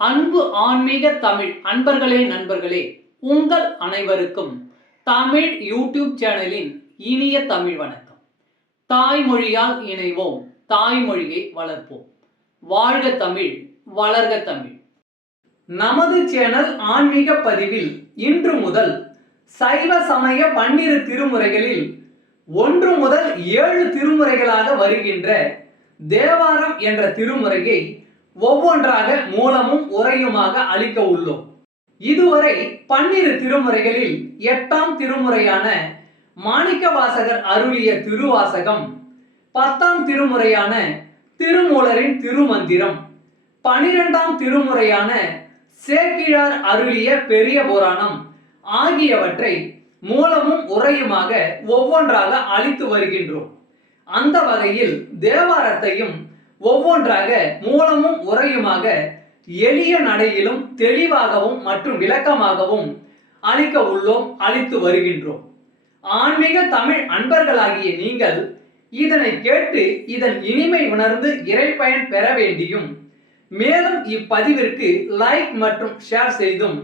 அன்பு ஆன்மீக தமிழ் அன்பர்களே நண்பர்களே, உங்கள் அனைவருக்கும் தமிழ் யூடியூப் சேனலின் இனிய தமிழ் வணக்கம். தாய்மொழியால் இணைவோம், தாய்மொழியை வளர்ப்போம். வாழ்க தமிழ், வளர்க தமிழ். நமது சேனல் ஆன்மீக பதிவில் இன்று முதல் சைவ சமய 12 திருமுறைகளில் 1 முதல் 7 திருமுறைகளாக வருகின்ற தேவாரம் என்ற திருமுறையை ஒவ்வொன்றாக மூலமும் உரையுமாக அளிக்க உள்ளோம். இதுவரை 12 திருமுறைகளில் 8ஆம் திருமுறையான மாணிக்கவாசகர் அருளிய திருவாசகம், 10ஆம் திருமுறையான திருமூலரின் திருமந்திரம், 12ஆம் திருமுறையான சேக்கிழார் அருளிய பெரிய புராணம் ஆகியவற்றை மூலமும் உரையுமாக ஒவ்வொன்றாக அளித்து வருகின்றோம். அந்த வகையில் தேவாரத்தையும் ஒவ்வொன்றாக மூலமும் உரையுமாக எளிய நடையிலும் தெளிவாகவும் மற்றும் விளக்கமாகவும் அளிக்க உள்ளோம், அளித்து வருகின்றோம். ஆன்மீக தமிழ் அன்பர்களாகிய நீங்கள் இதனை கேட்டு இதன் இனிமை உணர்ந்து இறைப்பயன் பெற வேண்டியும், மேலும் இப்பதிவிற்கு லைக் மற்றும் ஷேர் செய்தும்,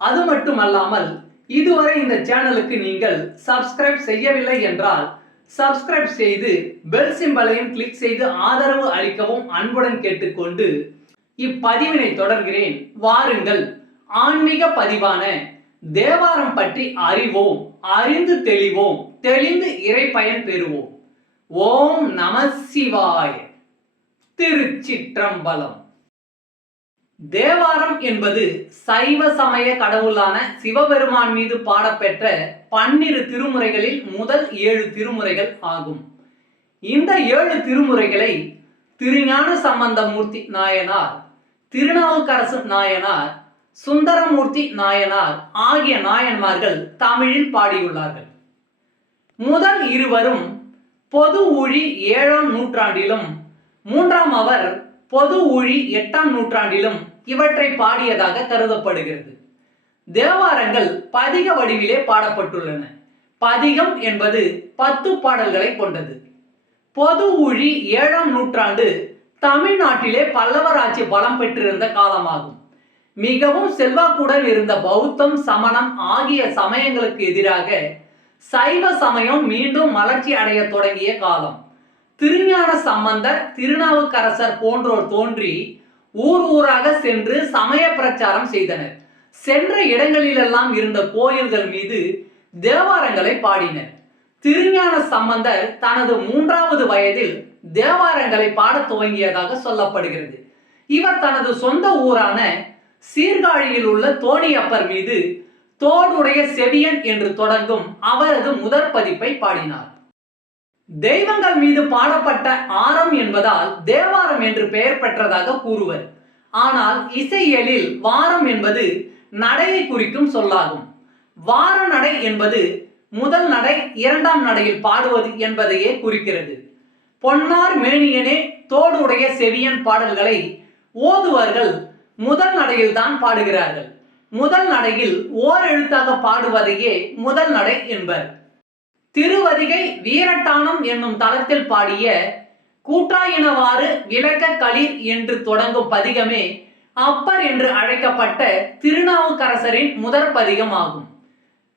அது மட்டுமல்லாமல் இதுவரை இந்த சேனலுக்கு நீங்கள் சப்ஸ்கிரைப் செய்யவில்லை என்றால் சப்ஸ்கிரைப் செய்து பெல் சிம்பலையும் கிளிக் செய்து ஆதரவு அளிக்கவும் அன்புடன் கேட்டுக்கொண்டு இப்பதிவினை தொடர்கிறேன். வாருங்கள், ஆன்மீக பதிவான தேவாரம் பற்றி அறிவோம், அறிந்து தெளிவோம், தெளிந்து இறைப்பயன் பெறுவோம். ஓம் நம சிவாய. திருச்சிற்றம்பலம். தேவாரம் என்பது சைவ சமய கடவுளான சிவபெருமான் மீது பாடப்பெற்ற 12 திருமுறைகளில் முதல் 7 திருமுறைகள் ஆகும். இந்த 7 திருமுறைகளை திருஞான சம்பந்தமூர்த்தி நாயனார், திருநாவுக்கரசு நாயனார், சுந்தரமூர்த்தி நாயனார் ஆகிய நாயன்மார்கள் தமிழில் பாடியுள்ளார்கள். முதல் இருவரும் பொது ஊழி 7ஆம் நூற்றாண்டிலும், 3ஆம் அவர் பொது ஊழி 8ஆம் நூற்றாண்டிலும் இவற்றை பாடியதாக கருதப்படுகிறது. தேவாரங்கள் பதிக வடிவிலே பாடப்பட்டுள்ளன. பதிகம் என்பது 10 பாடல்களை கொண்டது. பொது ஊழி 7ஆம் நூற்றாண்டு தமிழ்நாட்டிலே பல்லவர் ஆட்சி பலம் பெற்றிருந்த காலமாகும். மிகவும் செல்வாக்குடன் இருந்த பௌத்தம், சமணம் ஆகிய சமயங்களுக்கு எதிராக சைவ சமயம் மீண்டும் மலர்ச்சி அடைய தொடங்கிய காலம். திருஞான சம்பந்தர், திருநாவுக்கரசர் போன்றோர் தோன்றி ஊர் ஊராக சென்று சமய பிரச்சாரம் செய்தனர். சென்ற இடங்களிலெல்லாம் இருந்த கோயில்கள் மீது தேவாரங்களை பாடினர். திருஞான சம்பந்தர் தனது 3வது வயதில் தேவாரங்களை பாடத் துவங்கியதாக சொல்லப்படுகிறது. இவர் தனது சொந்த ஊரான சீர்காழியில் உள்ள தோணியப்பர் மீது தோடுடைய செவியன் என்று தொடங்கும் அவரது முதற் பதிப்பை பாடினார். தெய்வங்கள் மீது பாடப்பட்ட ஆரம் என்பதால் தேவாரம் என்று பெயர் பெற்றதாக கூறுவர். ஆனால் இசையியலில் வாரம் என்பது நடையை குறிக்கும் சொல்லாகும். வார நடை என்பது முதல் நடை 2ஆம் நடையில் பாடுவது என்பதையே குறிக்கிறது. பொன்னார் மேனியனே தோடுடைய செவியன் பாடல்களை ஓதுவர்கள் முதல் நடையில் தான் பாடுகிறார்கள். முதல் நடையில் ஓர் எழுத்தாக பாடுவதையே முதல் நடை என்பர். திருவதிகை வீரட்டானம் என்னும் தளத்தில் பாடிய கூற்றாயினவாறு விளக்க களிர் என்று தொடங்கும் பதிகமே அப்பர் என்று அழைக்கப்பட்ட திருநாவுக்கரசரின் முதற் பதிகம் ஆகும்.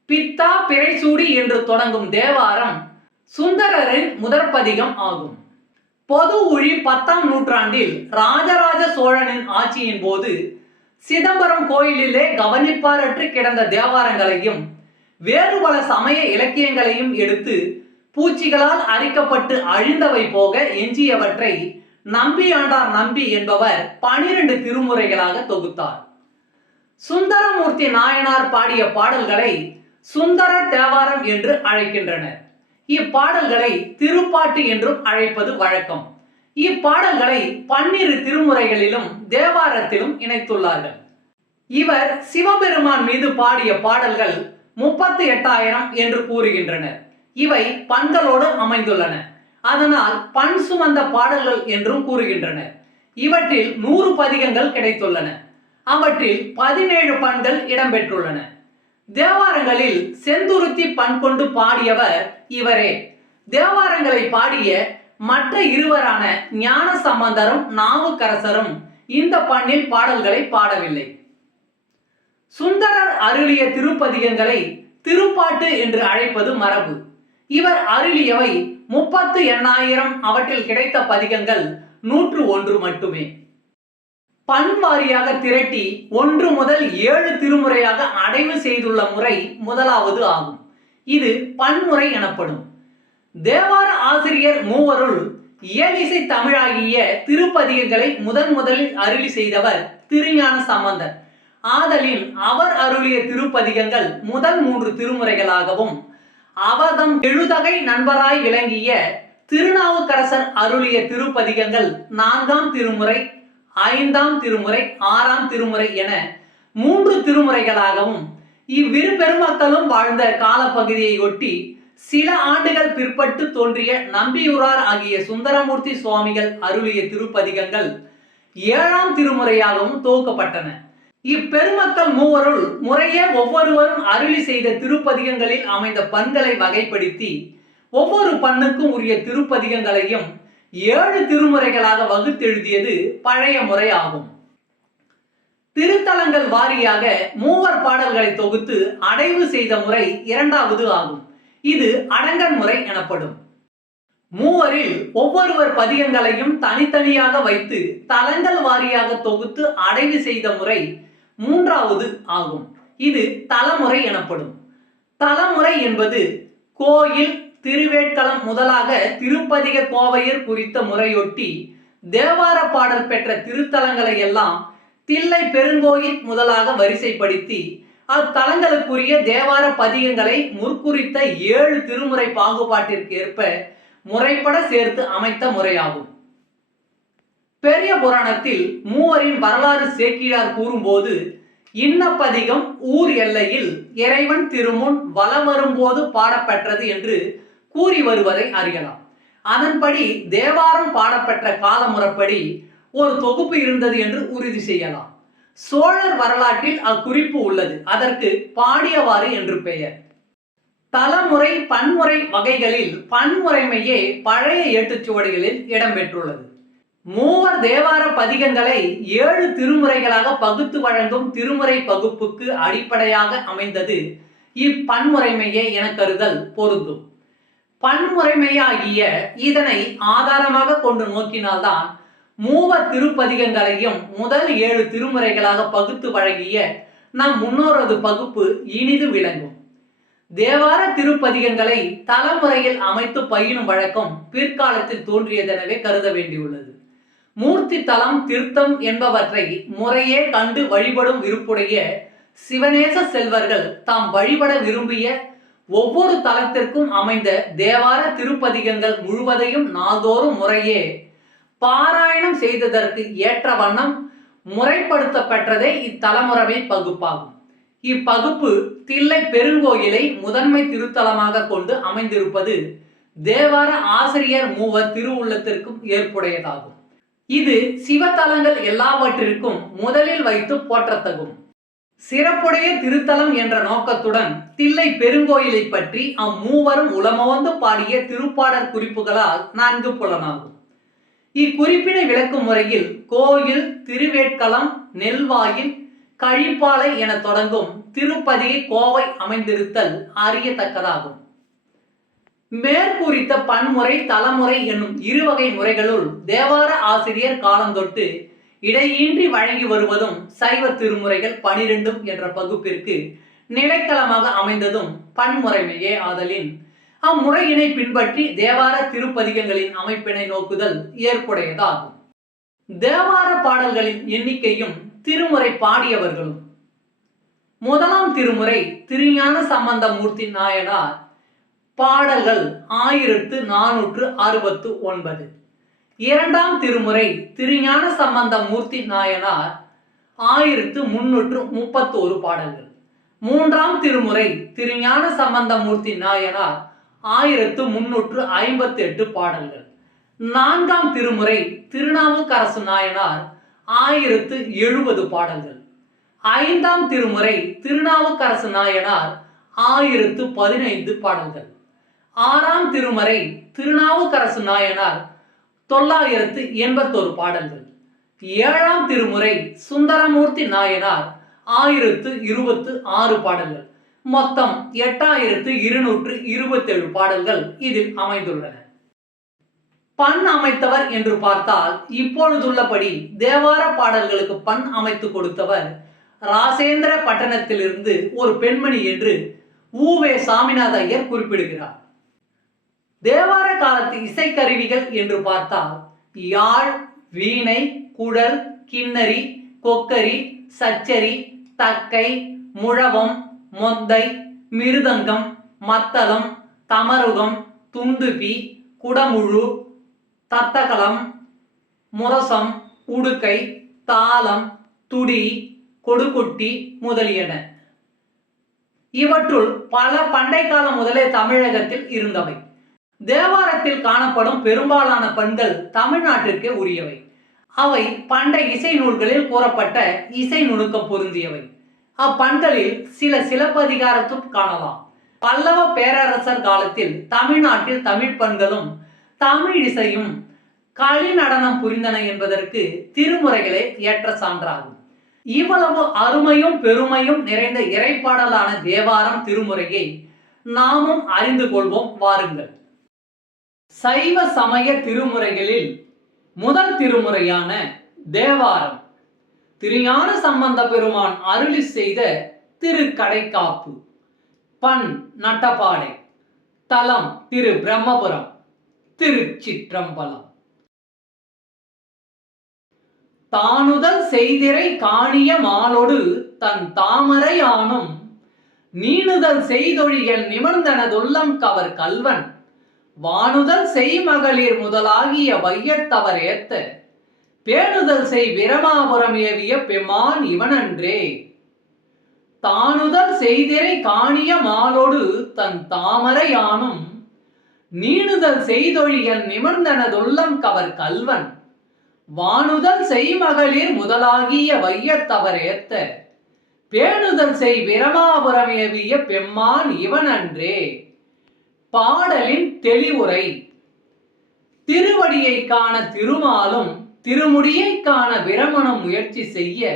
பித்தா பிறைசூடி என்று தொடங்கும் தேவாரம் சுந்தரரின் முதற் பதிகம் ஆகும். பொது ஊழி 10ஆம் நூற்றாண்டில் ராஜராஜ சோழனின் ஆட்சியின் போது சிதம்பரம் கோயிலிலே கவனிப்பாரற்று கிடந்த தேவாரங்களையும் வேறு பல சமய இலக்கியங்களையும் எடுத்து பூச்சிகளால் அரிக்கப்பட்டு அழிந்தவை போக எஞ்சியவற்றை நம்பியாண்டார் நம்பி என்பவர் 12 திருமுறைகளாக தொகுத்தார். சுந்தரமூர்த்தி நாயனார் பாடிய பாடல்களை சுந்தர தேவாரம் என்று அழைக்கின்றனர். இப்பாடல்களை திருப்பாட்டு என்றும் அழைப்பது வழக்கம். இப்பாடல்களை 12 திருமுறைகளிலும் தேவாரத்திலும் இணைத்துள்ளார்கள். இவர் சிவபெருமான் மீது பாடிய பாடல்கள் 38,000 என்று கூறுகின்றனர். இவை பண்களோடு அமைந்துள்ளன. அதனால் பண் சுமந்த பாடல்கள் என்றும் கூறுகின்றனர். இவற்றில் 100 பதிகங்கள் கிடைத்துள்ளன. அவற்றில் 17 பண்கள் இடம்பெற்றுள்ளன. தேவாரங்களில் செந்துருத்தி பண் கொண்டு பாடியவர் இவரே. தேவாரங்களை பாடிய மற்ற இருவரான ஞான சம்பந்தரும் நாவுக்கரசரும் இந்த பண்ணில் பாடல்களை பாடவில்லை. சுந்தரர் அருளிய திருப்பதிகங்களை திருப்பாட்டு என்று அழைப்பது மரபு. இவர் அருளியவை 38,000. அவற்றில் கிடைத்த பதிகங்கள் 101 மட்டுமே. பண் வாரியாக திரட்டி 1 முதல் 7 திருமுறையாக அடைவு செய்துள்ள முறை முதலாவது ஆகும். இது பன்முறை எனப்படும். தேவார ஆசிரியர் மூவருள் இயலிசை தமிழாகிய திருப்பதிகங்களை முதலில் அருளி செய்தவர் திருஞான சம்பந்தர். ஆதலின் அவர் அருளிய திருப்பதிகங்கள் முதல் 3 திருமுறைகளாகவும் அவதம் எழுதகை நண்பராய் விளங்கிய திருநாவுக்கரசர் அருளிய திருப்பதிகங்கள் 4ஆம் திருமுறை, 5ஆம் திருமுறை, 6ஆம் திருமுறை என 3 திருமுறைகளாகவும் இவ்விரு பெருமக்களும் வாழ்ந்த காலப்பகுதியை ஒட்டி சில ஆண்டுகள் பிற்பட்டு தோன்றிய நம்பியூரார் ஆகிய சுந்தரமூர்த்தி சுவாமிகள் அருளிய திருப்பதிகங்கள் 7ஆம் திருமுறையாகவும் தொகுக்கப்பட்டன. இப்பெருமக்கள் மூவருள் முறையே ஒவ்வொருவரும் அருளி செய்த திருப்பதிகங்களில் அமைந்த பண்களை வகைப்படுத்தி ஒவ்வொரு பண்ணுக்கும் உரிய திருப்பதிகங்களையும் 7 திருமுறைகளாக வகுத்தெழுதியது பழைய முறை ஆகும். திருத்தலங்கள் வாரியாக மூவர் பாடல்களை தொகுத்து அடைவு செய்த முறை 2வது ஆகும். இது அடங்கன் முறை எனப்படும். மூவரில் ஒவ்வொருவர் பதிகங்களையும் தனித்தனியாக வைத்து தலங்கள் வாரியாக தொகுத்து அடைவு செய்த முறை 3வது ஆகும். இது தலமுறை எனப்படும். தலமுறை என்பது கோயில், திருவேட்களம் முதலாக திருப்பதிக கோவையர் குறித்த முறையொட்டி தேவார பாடல் பெற்ற திருத்தலங்களை எல்லாம் தில்லை பெருங்கோயில் முதலாக வரிசைப்படுத்தி அத்தலங்களுக்குரிய தேவார பதிகங்களை முற்குறித்த 7 திருமுறை பாகுபாட்டிற்கு ஏற்ப முறைப்பட சேர்த்து அமைத்த முறையாகும். பெரிய புராணத்தில் மூவரின் வரலாறு சேக்கிழார் கூறும்போது இன்னப்பதிகம் ஊர் எல்லையில் இறைவன் திருமுன் வலம் வரும்போது பாடப்பெற்றது என்று கூறி வருவதை அறியலாம். அதன்படி தேவாரம் பாடப்பெற்ற காலமுறைப்படி ஒரு தொகுப்பு இருந்தது என்று உறுதி செய்யலாம். சோழர் வரலாற்றில் அக்குறிப்பு உள்ளது. அதற்கு பாடியவாறு என்று பெயர். தலமுறை பன்முறை வகைகளில் பன்முறைமையே பழைய ஏட்டுச்சுவடிகளில் இடம்பெற்றுள்ளது. மூவர் தேவார பதிகங்களை 7 திருமுறைகளாக பகுத்து வழங்கும் திருமுறை பகுப்புக்கு அடிப்படையாக அமைந்தது இப்பன்முறைமையே என கருதல் பொருந்தும். பன்முறைமையாகிய இதனை ஆதாரமாக கொண்டு நோக்கினால்தான் மூவர் திருப்பதிகங்களையும் முதல் 7 திருமுறைகளாக பகுத்து வழங்கிய நம் முன்னோரது பகுப்பு இனிது விளங்கும். தேவார திருப்பதிகங்களை தலமுறையில் அமைத்து பயிலும் வழக்கம் பிற்காலத்தில் தோன்றியதெனவே கருத வேண்டியுள்ளது. மூர்த்தி தலம், தீர்த்தம் என்பவற்றை முறையே கண்டு வழிபடும் விருப்புடைய சிவநேச செல்வர்கள் தாம் வழிபட விரும்பிய ஒவ்வொரு தலத்திற்கும் அமைந்த தேவார திருப்பதிகங்கள் முழுவதையும் நாள்தோறும் முறையே பாராயணம் செய்ததற்கு ஏற்ற வண்ணம் முறைப்படுத்தப்பெற்றதே இத்தலமுறைமை பகுப்பாகும். இப்பகுப்பு தில்லை பெருங்கோயிலை முதன்மை திருத்தலமாக கொண்டு அமைந்திருப்பது தேவார ஆசிரியர் மூவர் திருவுள்ளத்திற்கும் ஏற்புடையதாகும். இது சிவத்தலங்கள் எல்லாவற்றிற்கும் முதலில் வைத்து போற்றத்தகும். சிறப்புடைய திருத்தலம் என்ற நோக்கத்துடன் தில்லை பெருங்கோயிலை பற்றி அம்மூவரும் உளமோந்து பாடிய திருப்பாடற் குறிப்புகளால் நன்கு புலனாகும். இக்குறிப்பினை விளக்கும் முறையில் கோயில், திருவேட்களம், நெல்வாயில், கழிப்பாலை என தொடங்கும் திருப்பதிகை கோவை அமைந்திருத்தல் அறியத்தக்கதாகும். மேற்குறித்த பன்முறை, தலமுறை என்னும் 2 வகை முறைகளுள் தேவார ஆசிரியர் காலந்தொட்டு இடையின்றி வழங்கி வருவதும் சைவ திருமுறைகள் 12 என்ற பகுப்பிற்கு நிலைக்களமாக அமைந்ததும் பன்முறைமையே ஆதலின் அம்முறையினை பின்பற்றி தேவார திருப்பதிகங்களின் அமைப்பினை நோக்குதல் ஏற்புடையதாகும். தேவார பாடல்களின் எண்ணிக்கையும் திருமுறை பாடியவர்களும். முதலாம் திருமுறை திருஞான சம்பந்தமூர்த்தி நாயனார் பாடல்கள் 1469. 2ஆம் திருமுறை திருஞான சம்பந்தமூர்த்தி நாயனார் 1331 பாடல்கள். 3ஆம் திருமுறை திருஞான சம்பந்தமூர்த்தி நாயனார் 1358 பாடல்கள். 4ஆம் திருமுறை திருநாவுக்கரசு நாயனார் 1070 பாடல்கள். 5ஆம் திருமுறை திருநாவுக்கரசு நாயனார் 1015 பாடல்கள். 6ஆம் திருமுறை திருநாவுக்கரசு நாயனார் 981 பாடல்கள். ஏழாம் திருமுறை சுந்தரமூர்த்தி நாயனார் 1026 பாடல்கள். மொத்தம் 8227 பாடல்கள் இதில் அமைந்துள்ளன. பண் அமைத்தவர் என்று பார்த்தால் இப்பொழுதுள்ளபடி தேவார பாடல்களுக்கு பண் அமைத்து கொடுத்தவர் ராசேந்திர பட்டணத்திலிருந்து ஒரு பெண்மணி என்று உவே சாமிநாத ஐயர் குறிப்பிடுகிறார். தேவார காலத்து இசைக்கருவிகள் என்று பார்த்தால் யாழ், வீணை, குழல், கிண்ணரி, கொக்கரி, சச்சரி, தக்கை, முழவம், மொந்தை, மிருதங்கம், மத்தளம், தமருகம், துந்துபி, குடமுழு, தத்தகலம், முரசம், உடுக்கை, தாளம், துடி, கொடுக்குட்டி முதலியன. இவற்றுள் பல பண்டை காலம் முதலே தமிழகத்தில் இருந்தவை. தேவாரத்தில் காணப்படும் பெரும்பாலான பண்கள் தமிழ்நாட்டிற்கே உரியவை. அவை பண்டை இசை நூல்களில் கூறப்பட்ட இசை நுணுக்கம் பொருந்தியவை. அப்பண்களில் சில சிலப்பதிகாரத்துள் காணலாம். பல்லவ பேரரசர் காலத்தில் தமிழ்நாட்டில் தமிழ் பண்களும் தமிழ் இசையும் களி நடனம் புரிந்தன என்பதற்கு திருமுறைகளே ஏற்ற சான்றாகும். இவ்வளவு அருமையும் பெருமையும் நிறைந்த இறைப்பாடலான தேவாரம் திருமுறையை நாமும் அறிந்து கொள்வோம் வாருங்கள். சைவ சமய திருமுறைகளில் முதல் திருமுறையான தேவாரம் திருஞான சம்பந்த பெருமான் அருளி செய்த திருக்கடைக்காப்பு. பண் நட்டபாடை. தலம் திரு பிரம்மபுரம், திருச்சிற்றம்பலம். தானுதல் செய்திரை காணிய மாலொடு தன் தாமரை ஆனும் நீணுதல் செய்தொழியல் நிமிர்ந்தனதுள்ளம் கவர் கல்வன் வானுதல் செய்மகளிர் முதலாகிய வையத்தவர் ஏத்த பேணுதல் செய் பிரமாபுரம் ஏவிய பெம்மான் இவனன்றே. தானுதல் செய்திரை காணிய மாலொடு தன் தாமரை ஆனும் நீணுதல் செய்தொழியல் நிமிர்ந்தனதுள்ளம் கவர் கல்வன் வானுதல் செய்மகளிர் முதலாகிய வையத்தவர் ஏத்த பேணுதல் செய் பிரமாபுரம் ஏவிய பெம்மான் இவனன்றே. பாடலின் தெளிவுரை. திருவடியை காண திருமாலும் திருமுடியை காண பிரமனும் முயற்சி செய்ய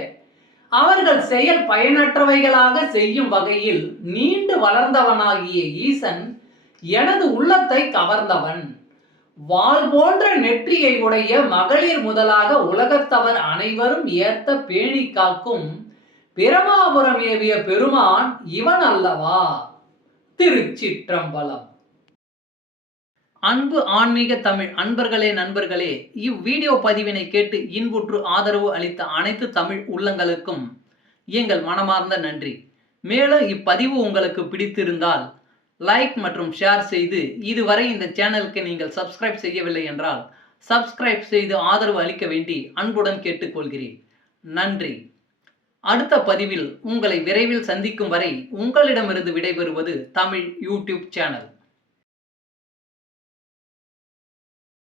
அவர்கள் செயல் பயனற்றவைகளாக செய்யும் வகையில் நீண்டு வளர்ந்தவனாகிய ஈசன் எனது உள்ளத்தை கவர்ந்தவன். வாள் போன்ற நெற்றியை உடைய மகளிர் முதலாக உலகத்தவர் அனைவரும் ஏத்த பேணி காக்கும் பிரமாபுரம் ஏவிய பெருமான் இவன் அல்லவா. திருச்சிற்றம்பலம். அன்பு ஆன்மீக தமிழ் அன்பர்களே, நண்பர்களே, இவ்வீடியோ பதிவினை கேட்டு இன்புற்று ஆதரவு அளித்த அனைத்து தமிழ் உள்ளங்களுக்கும் எங்கள் மனமார்ந்த நன்றி. மேலும் இப்பதிவு உங்களுக்கு பிடித்திருந்தால் லைக் மற்றும் ஷேர் செய்து, இதுவரை இந்த சேனலுக்கு நீங்கள் சப்ஸ்கிரைப் செய்யவில்லை என்றால் சப்ஸ்கிரைப் செய்து ஆதரவு அளிக்க வேண்டி அன்புடன் கேட்டுக்கொள்கிறேன். நன்றி. அடுத்த பதிவில் உங்களை விரைவில் சந்திக்கும் வரை உங்களிடமிருந்து விடைபெறுவது தமிழ் யூடியூப் சேனல்.